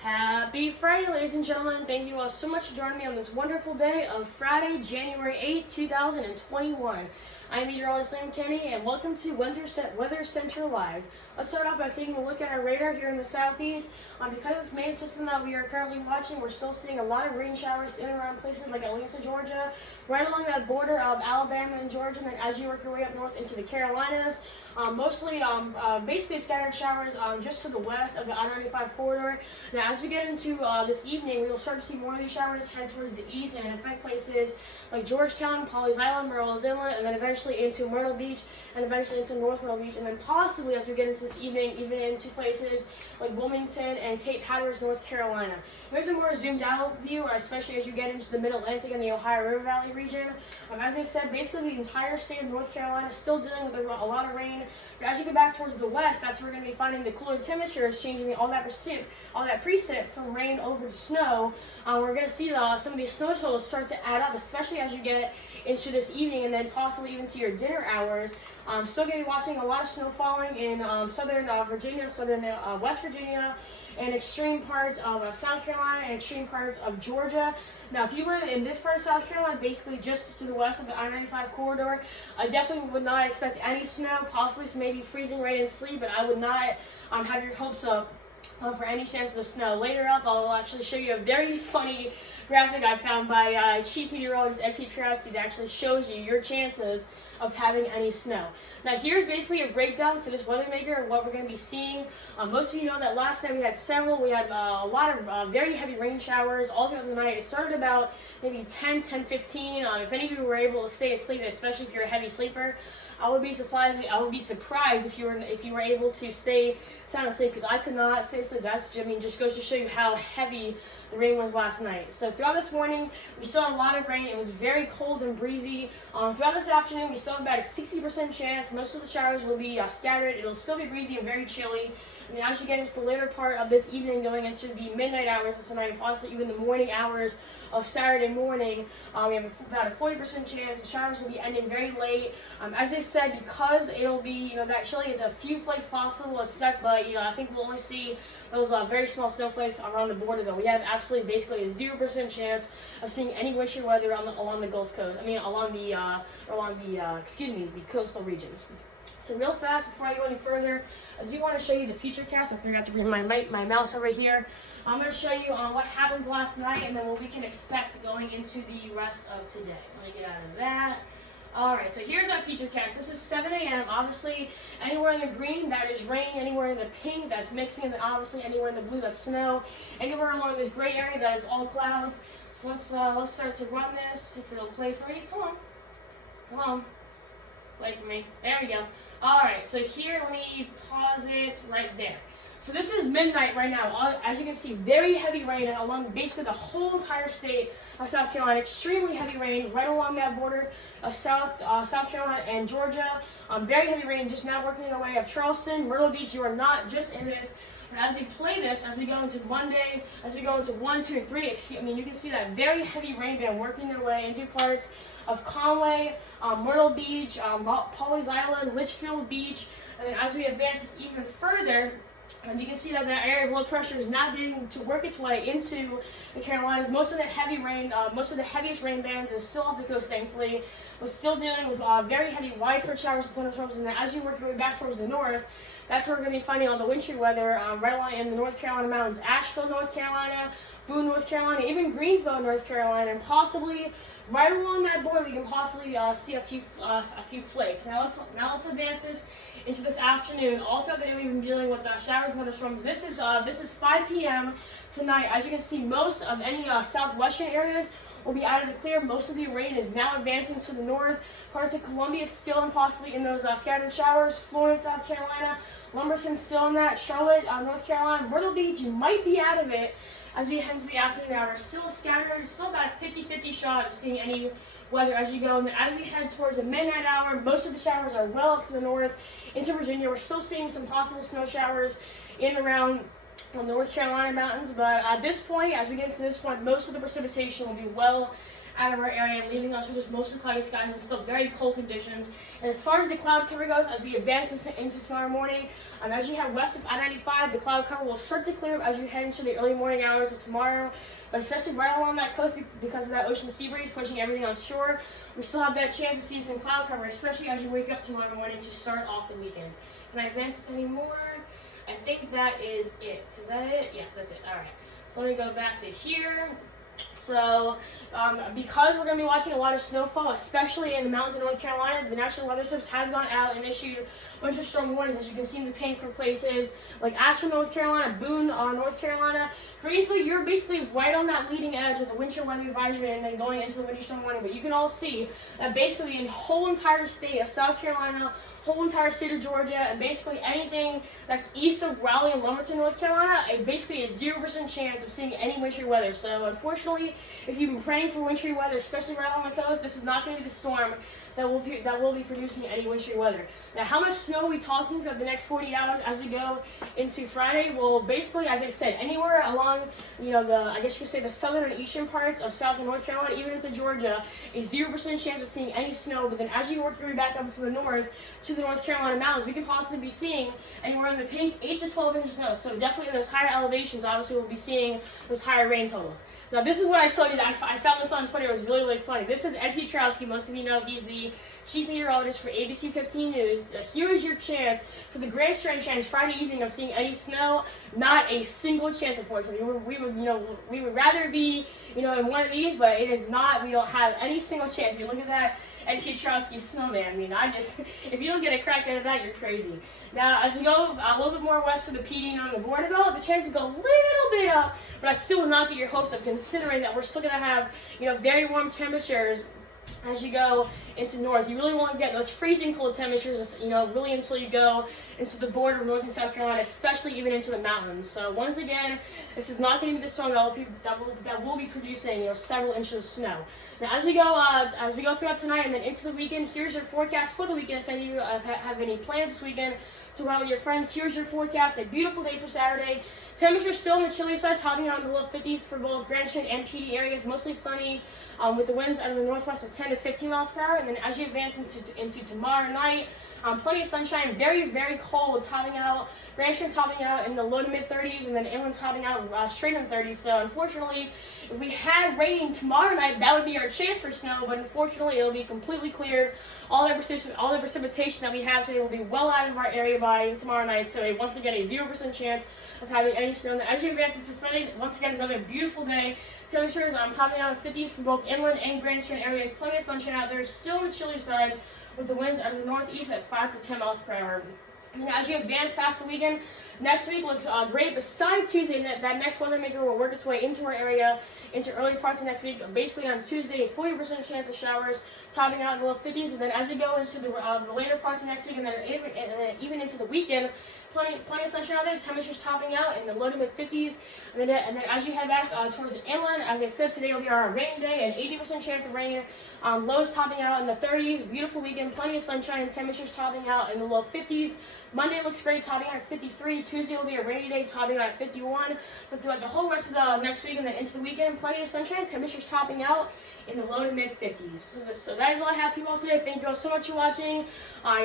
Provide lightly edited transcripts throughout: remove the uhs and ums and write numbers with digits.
Happy Friday, ladies and gentlemen. Thank you all so much for joining me on this wonderful day of Friday, January 8th, 2021. I'm meteorologist Sam Kenny, and welcome to Weather Center Live. Let's start off by taking a look at our radar here in the southeast. Because this main system that we are currently watching, we're still seeing a lot of rain showers in and around places like Atlanta, Georgia, right along that border of Alabama and Georgia, and then as you work your way up north into the Carolinas, mostly basically scattered showers just to the west of the I-95 corridor. Now, as we get into this evening, we will start to see more of these showers head towards the east and affect places like Georgetown, Pawleys Island, Murrells Inlet, and then eventually into Myrtle Beach, and eventually into North Myrtle Beach, and then possibly as we get into this evening, even into places like Wilmington and Cape Hatteras, North Carolina. Here's a more zoomed out view, especially as you get into the Mid-Atlantic and the Ohio River Valley region. As I said, basically the entire state of North Carolina is still dealing with a lot of rain, but as you get back towards the west, that's where we're going to be finding the cooler temperatures changing all that precip from rain over to snow. We're going to see some of these snow totals start to add up, especially as you get into this evening and then possibly even to your dinner hours. Still going to be watching a lot of snow falling in southern Virginia, southern West Virginia, and extreme parts of South Carolina and extreme parts of Georgia. Now, if you live in this part of South Carolina, basically just to the west of the I-95 corridor, I definitely would not expect any snow, possibly some maybe freezing rain and sleet, but I would not have your hopes up for any chance of snow. Later up, I'll actually show you a very funny graphic I found by Chief Meteorologist F.P. Trowski that actually shows you your chances of having any snow. Now, here's basically a breakdown for this weather maker of what we're going to be seeing. Most of you know that last night we had a lot of very heavy rain showers all throughout the night. It started about maybe 10:15. If any of you were able to stay asleep, especially if you're a heavy sleeper, I would be surprised if you were able to stay sound asleep, because I could not stay asleep. Just goes to show you how heavy the rain was last night. So throughout this morning, we still had a lot of rain. It was very cold and breezy. Throughout this afternoon, we still have about a 60% chance. Most of the showers will be scattered. It'll still be breezy and very chilly. And as you get into the later part of this evening, going into the midnight hours of tonight, and possibly even the morning hours of Saturday morning, we have about a 40% chance. The showers will be ending very late. As I said, because it'll be that chilly, it's a few flakes possible, but I think we'll only see those very small snowflakes around the border. Though we have absolutely basically a 0% chance of seeing any winter weather along the Gulf Coast. Along the coastal regions. So real fast, before I go any further, I do want to show you the Futurecast. I forgot to bring my mouse over here. I'm going to show you what happened last night and then what we can expect going into the rest of today. Let me get out of that. Alright, so here's our Futurecast. This is 7 a.m. Obviously, anywhere in the green, that is rain. Anywhere in the pink, that's mixing. And then obviously, anywhere in the blue, that's snow. Anywhere along this gray area, that is all clouds. So let's start to run this. If it'll play for me. Come on. Play for me. There we go. Alright, so here, let me pause it right there. So this is midnight right now. As you can see, very heavy rain along basically the whole entire state of South Carolina. Extremely heavy rain right along that border of South Carolina and Georgia. Very heavy rain just now working their way of Charleston, Myrtle Beach. You are not just in this. But as we play this, as we go into Monday, as we go into 1, 2, and 3, you can see that very heavy rain band working their way into parts of Conway, Myrtle Beach, Pawleys Island, Litchfield Beach. And then as we advance this even further, you can see that area of low pressure is not getting to work its way into the Carolinas. Most of the heaviest rain bands is still off the coast, thankfully, but still dealing with very heavy widespread showers and thunderstorms. And then as you work your way back towards the north, that's where we're going to be finding all the wintry weather right along in the North Carolina mountains. Asheville, North Carolina, Boone, North Carolina, even Greensboro, North Carolina, and possibly right along that border we can possibly see a few flakes. Now let's advance this into this afternoon. All throughout the day we've been dealing with showers and thunderstorms. This is 5 p.m. tonight. As you can see, most of any southwestern areas will be out of the clear. Most of the rain is now advancing to the north. Parts of Columbia still and possibly in those scattered showers. Florence, South Carolina. Lumberton still in that. Charlotte, North Carolina. Myrtle Beach, you might be out of it as we head into the afternoon hours. Still scattered, still about a 50-50 shot of seeing any weather as you go. And as we head towards the midnight hour, most of the showers are well up to the north into Virginia. We're still seeing some possible snow showers in and around the North Carolina mountains, but at this point, as we get to this point, most of the precipitation will be well out of our area, leaving us with just mostly cloudy skies and still very cold conditions. And as far as the cloud cover goes, as we advance into tomorrow morning, as you head west of I-95, the cloud cover will start to clear as you head into the early morning hours of tomorrow. But especially right along that coast, because of that ocean sea breeze pushing everything on shore, we still have that chance to see some cloud cover, especially as you wake up tomorrow morning to start off the weekend. Can I advance this anymore? I think that is it. Is that it? Yes, that's it. All right. So let me go back to here. So, because we're going to be watching a lot of snowfall, especially in the mountains of North Carolina, the National Weather Service has gone out and issued winter storm warnings. As you can see, the pink for places like Asheville, North Carolina, Boone, North Carolina. Greensville, you're basically right on that leading edge of the winter weather advisory and then going into the winter storm warning. But you can all see that basically the whole entire state of South Carolina, whole entire state of Georgia, and basically anything that's east of Raleigh and Lumberton, North Carolina, it basically is 0% chance of seeing any wintry weather. So unfortunately, if you've been praying for wintry weather, especially right along the coast, this is not going to be the storm that will be producing any wintry weather. Now, how much snow are we talking for the next 40 hours as we go into Friday? Well, basically, as I said, anywhere along, I guess you could say the southern and eastern parts of South and North Carolina, even into Georgia, a 0% chance of seeing any snow. But then as you work your way back up to the north, to the North Carolina mountains, we can possibly be seeing anywhere in the pink 8 to 12 inches of snow. So definitely in those higher elevations, obviously we'll be seeing those higher rain totals. Now, this is what I told you that I found this on Twitter. It was really, really funny. This is Ed Piotrowski. Most of you know he's the chief meteorologist for ABC 15 News. Here is your chance for the Grand Strand chance Friday evening of seeing any snow. Not a single chance, unfortunately. We would rather be, in one of these, but it is not. We don't have any single chance. You look at that Ed Piotrowski snowman. If you don't get a crack out of that, you're crazy. Now, as we go a little bit more west of the PD and on the border belt, the chances go a little bit up, but I still will not get your hopes up, considering that we're still going to have, very warm temperatures as you go into north. You really won't get those freezing cold temperatures, really until you go into the border of North and South Carolina, especially even into the mountains. So once again, this is not going to be the storm that will be producing, several inches of snow. Now, as we go throughout tonight and then into the weekend, here's your forecast for the weekend. If any of you have any plans this weekend to go out with your friends, here's your forecast. A beautiful day for Saturday. Temperatures still on the chilly side, topping out in the low 50s for both Grand Strand and PD areas. Mostly sunny, with the winds out of the northwest of 10 to 15 miles per hour. And then as you advance into tomorrow night, plenty of sunshine, very, very cold, topping out, Grand Strand topping out in the low to mid 30s, and then inland topping out straight in the 30s. So unfortunately, if we had rain tomorrow night, that would be our chance for snow, but unfortunately, it'll be completely cleared. All the precipitation that we have today will be well out of our area by tomorrow night. So once again, a 0% chance of having any snow. And as you advance into Sunday, once again, another beautiful day. Temperatures topping out in 50s for both inland and Grand Strand areas. Plenty of sunshine out there, still on the chilly side, with the winds out of the northeast at 5 to 10 miles per hour. And as you advance past the weekend, next week looks great. Besides Tuesday, that next weather maker will work its way into our area, into early parts of next week. Basically on Tuesday, a 40% chance of showers, topping out in the low 50s. But then as we go into the later parts of next week, and then even into the weekend, plenty of sunshine out there. Temperatures topping out in the low to mid 50s. And then as you head back towards the inland, as I said, today will be our rain day, an 80% chance of rain. Lows topping out in the 30s. Beautiful weekend, plenty of sunshine. Temperatures topping out in the low 50s. Monday looks great, topping out at 53. Tuesday will be a rainy day, topping out at 51. But throughout the whole rest of the next week and then into the weekend, plenty of sunshine. Temperatures topping out in the low to mid 50s. So that is all I have for you all today. Thank you all so much for watching.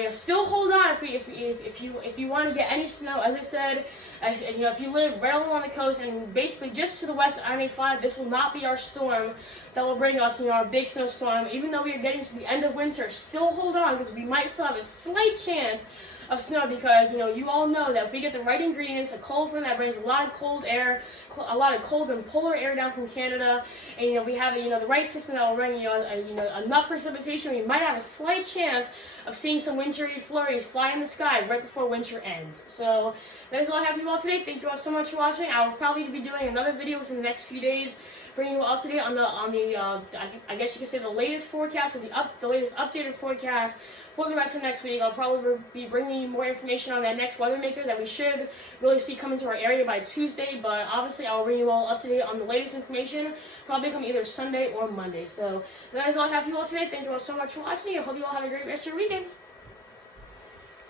Still hold on if you want to get any snow. As I said, if you live right along the coast and basically just to the west of I-95, this will not be our storm that will bring us, our big snowstorm. Even though we are getting to the end of winter, still hold on, because we might still have a slight chance of snow, because you all know that if we get the right ingredients, a cold front that brings a lot of cold air, a lot of cold and polar air down from Canada, and we have the right system that will bring enough precipitation, we might have a slight chance of seeing some wintry flurries fly in the sky right before winter ends. So that is all I have for you all today. Thank you all so much for watching. I will probably be doing another video within the next few days, bringing you all today on the I guess you could say the latest forecast, or the latest updated forecast for the rest of next week. I'll probably be bringing you more information on that next weather maker that we should really see come into our area by Tuesday. But obviously, I will bring you all up to date on the latest information, probably come either Sunday or Monday. So that is all I have for you all today. Thank you all so much for watching. I hope you all have a great rest of your weekend.